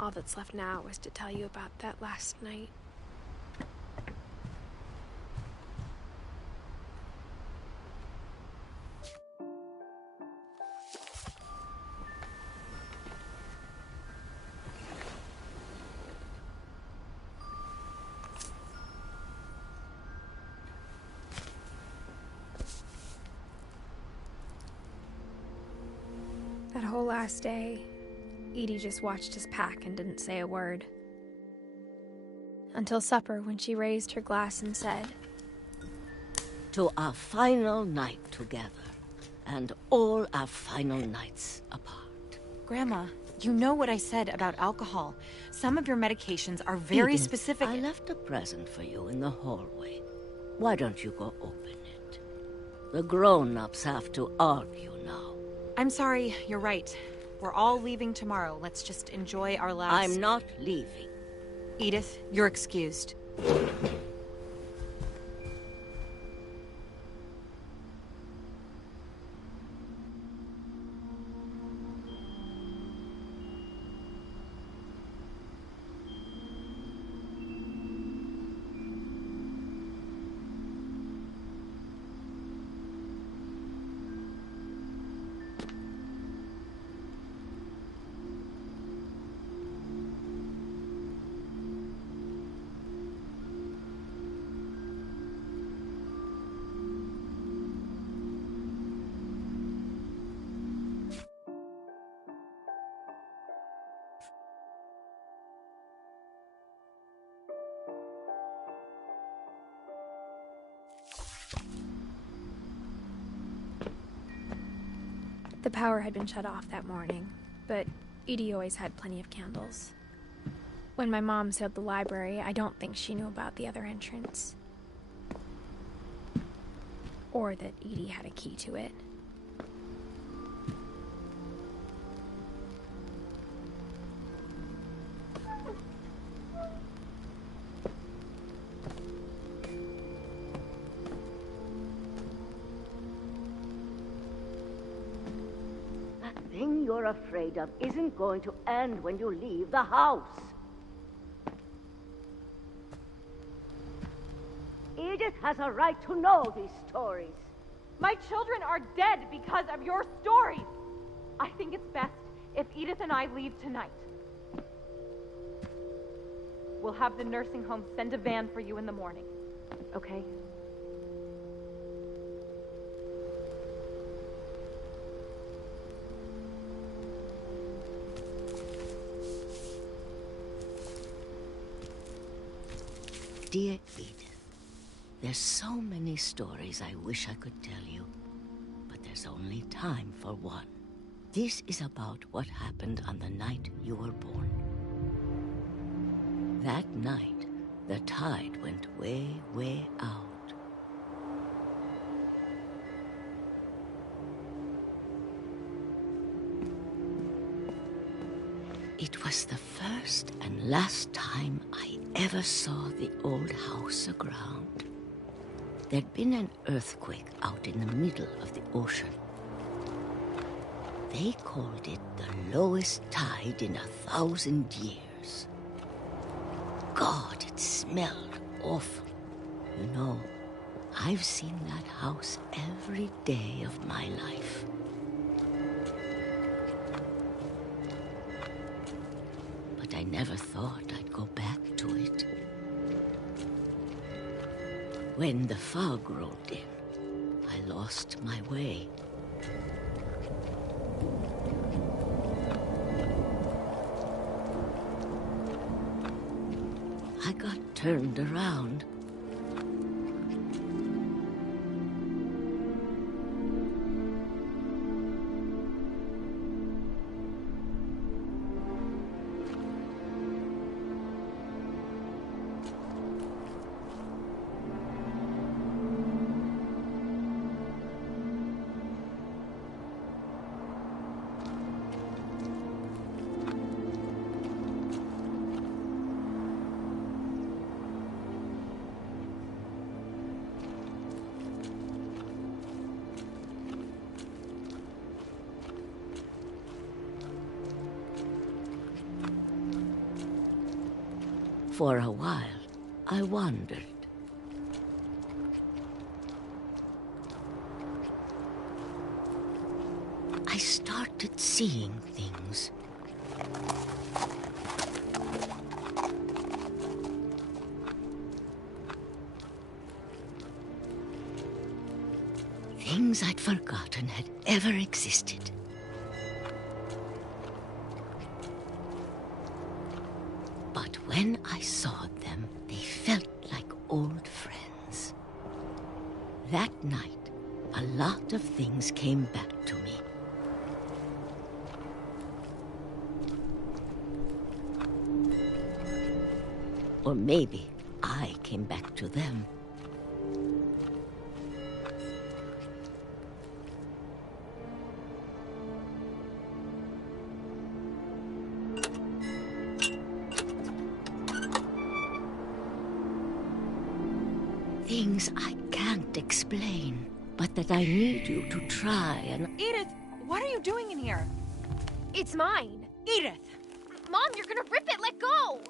All that's left now is to tell you about that last night. That whole last day, Edie just watched us pack and didn't say a word. Until supper, when she raised her glass and said, "To our final night together, and all our final nights apart." Grandma, you know what I said about alcohol. Some of your medications are very Edith, specific. I left a present for you in the hallway. Why don't you go open it? The grown-ups have to argue now. I'm sorry, you're right. We're all leaving tomorrow. Let's just enjoy our last... I'm not leaving. Edith, you're excused. The power had been shut off that morning, but Edie always had plenty of candles. When my mom sealed the library, I don't think she knew about the other entrance. Or that Edie had a key to it. Thing you're afraid of isn't going to end when you leave the house. Edith has a right to know these stories. My children are dead because of your stories. I think it's best if Edith and I leave tonight. We'll have the nursing home send a van for you in the morning, okay? Dear Edith, there's so many stories I wish I could tell you, but there's only time for one. This is about what happened on the night you were born. That night, the tide went way, way out. It was the first and last time I ever saw the old house aground. There'd been an earthquake out in the middle of the ocean. They called it the lowest tide in 1,000 years. God, it smelled awful. You know, I've seen that house every day of my life. I never thought I'd go back to it. When the fog rolled in, I lost my way. I got turned around. For a while, I wandered. I started seeing things. Things I'd forgotten had ever existed. But when I saw them, they felt like old friends. That night, a lot of things came back to me. Or maybe I came back to them. Things I can't explain, but that I need you to try and... Edith, what are you doing in here? It's mine. Edith! Mom, you're gonna rip it! Let go!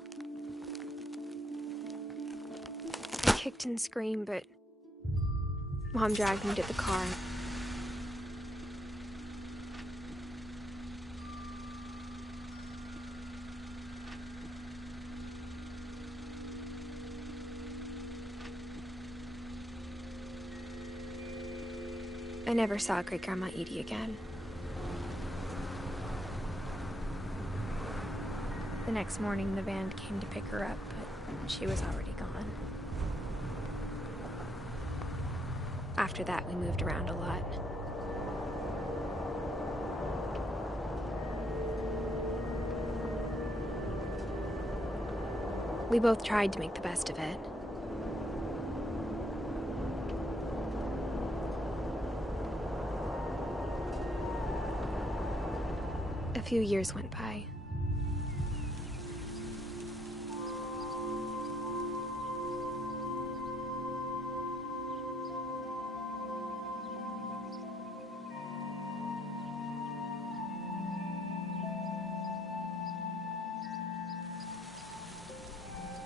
I kicked and screamed, but Mom dragged me to the car. I never saw Great-Grandma Edie again. The next morning, the van came to pick her up, but she was already gone. After that, we moved around a lot. We both tried to make the best of it. A few years went by.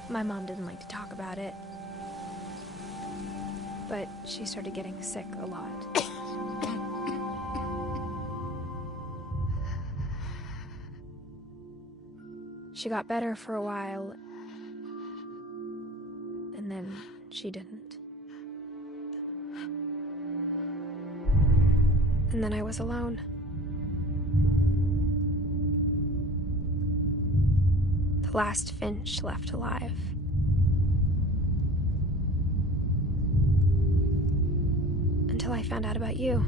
My mom didn't like to talk about it, but she started getting sick a lot. She got better for a while, and then she didn't. And then I was alone. The last Finch left alive. Until I found out about you.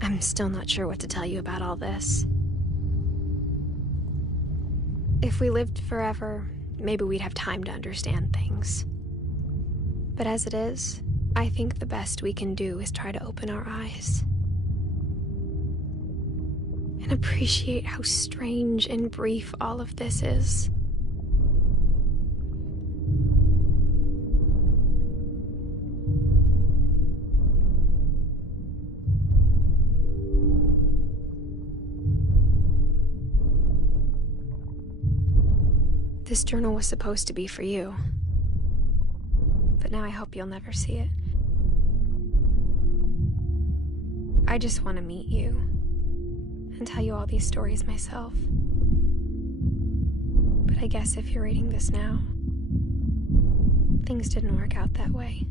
I'm still not sure what to tell you about all this. If we lived forever, maybe we'd have time to understand things. But as it is, I think the best we can do is try to open our eyes. And appreciate how strange and brief all of this is. This journal was supposed to be for you. But now I hope you'll never see it. I just want to meet you and tell you all these stories myself. But I guess if you're reading this now, things didn't work out that way.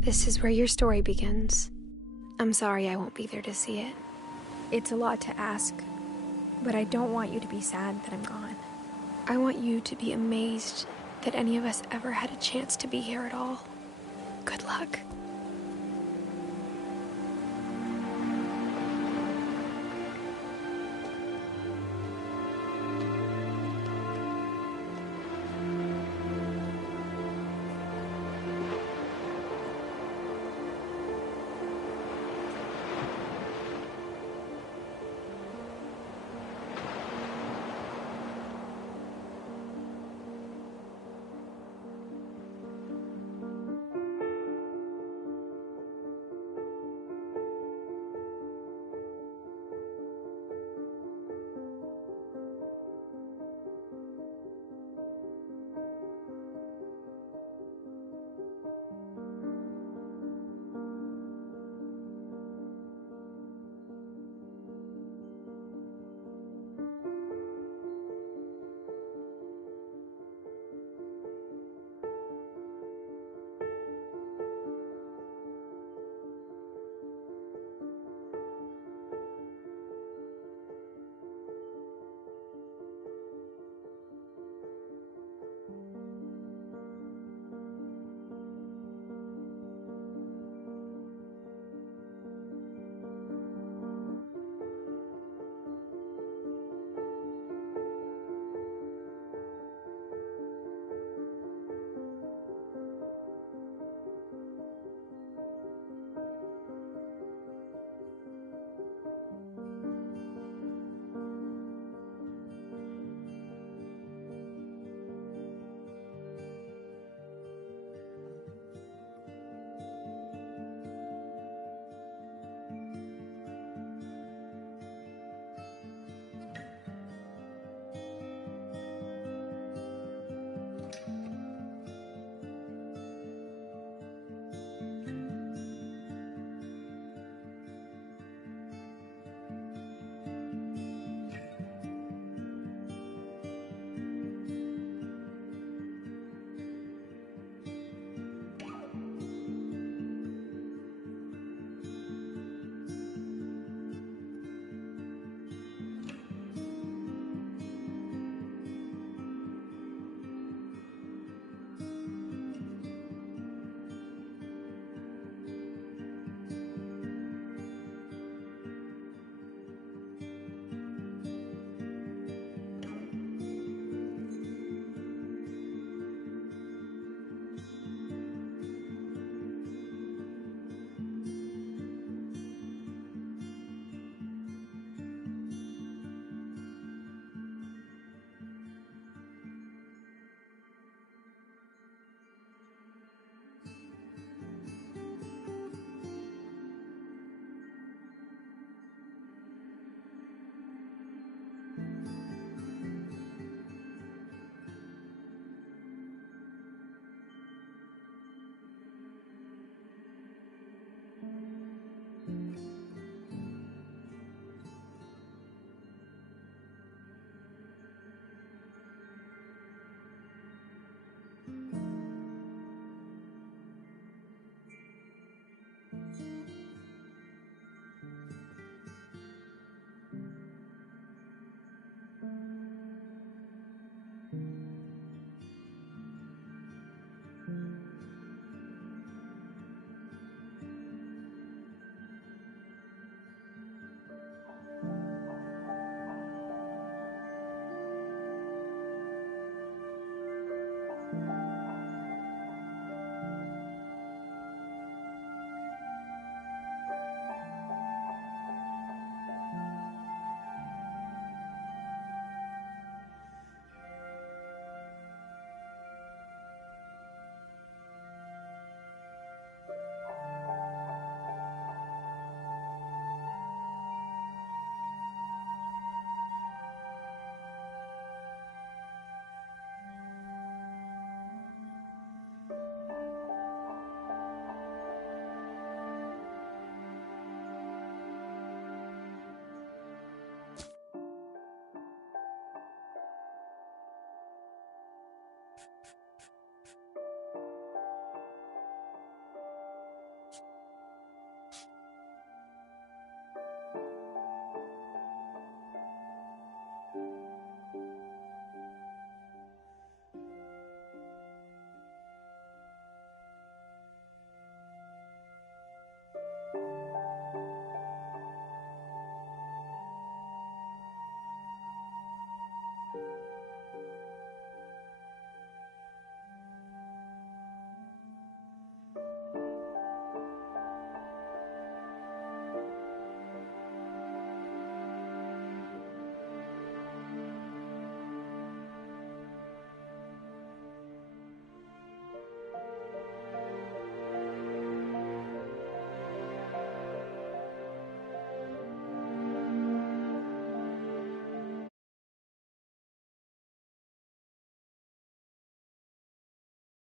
This is where your story begins. I'm sorry I won't be there to see it. It's a lot to ask, but I don't want you to be sad that I'm gone. I want you to be amazed that any of us ever had a chance to be here at all. Good luck.